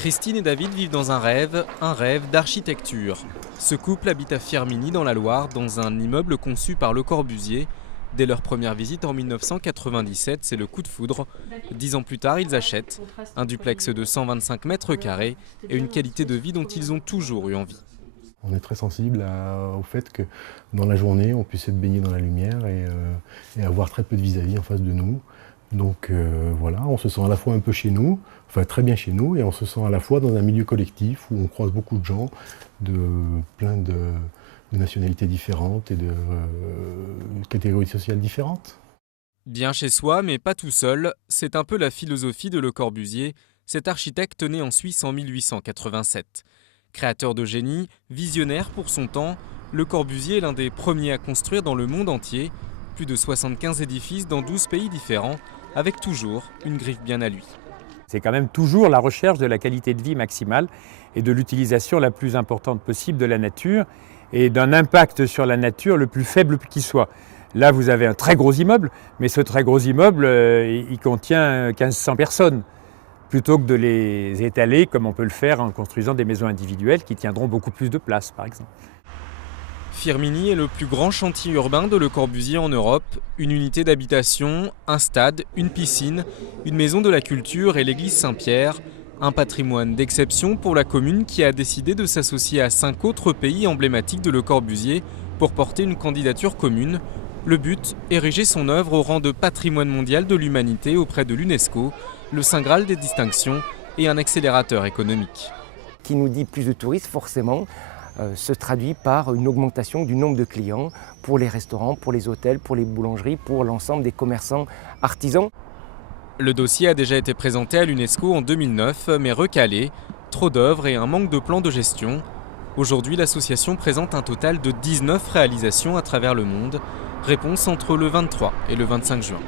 Christine et David vivent dans un rêve d'architecture. Ce couple habite à Firminy dans la Loire, dans un immeuble conçu par Le Corbusier. Dès leur première visite en 1997, c'est le coup de foudre. 10 ans plus tard, ils achètent un duplex de 125 mètres carrés et une qualité de vie dont ils ont toujours eu envie. On est très sensible au fait que dans la journée, on puisse être baigné dans la lumière et avoir très peu de vis-à-vis en face de nous. Donc voilà, on se sent à la fois un peu chez nous, enfin très bien chez nous, et on se sent à la fois dans un milieu collectif où on croise beaucoup de gens de plein de nationalités différentes et de catégories sociales différentes. Bien chez soi, mais pas tout seul, c'est un peu la philosophie de Le Corbusier, cet architecte né en Suisse en 1887. Créateur de génie, visionnaire pour son temps, Le Corbusier est l'un des premiers à construire dans le monde entier plus de 75 édifices dans 12 pays différents, avec toujours une griffe bien à lui. C'est quand même toujours la recherche de la qualité de vie maximale et de l'utilisation la plus importante possible de la nature et d'un impact sur la nature le plus faible qui soit. Là, vous avez un très gros immeuble, mais ce très gros immeuble, il contient 1500 personnes, plutôt que de les étaler comme on peut le faire en construisant des maisons individuelles qui tiendront beaucoup plus de place, par exemple. Firminy est le plus grand chantier urbain de Le Corbusier en Europe. Une unité d'habitation, un stade, une piscine, une maison de la culture et l'église Saint-Pierre. Un patrimoine d'exception pour la commune qui a décidé de s'associer à 5 autres pays emblématiques de Le Corbusier pour porter une candidature commune. Le but, ériger son œuvre au rang de patrimoine mondial de l'humanité auprès de l'UNESCO, le Saint Graal des distinctions et un accélérateur économique. Qui nous dit plus de touristes, forcément, se traduit par une augmentation du nombre de clients pour les restaurants, pour les hôtels, pour les boulangeries, pour l'ensemble des commerçants artisans. Le dossier a déjà été présenté à l'UNESCO en 2009, mais recalé, trop d'œuvres et un manque de plan de gestion. Aujourd'hui, l'association présente un total de 19 réalisations à travers le monde. Réponse entre le 23 et le 25 juin.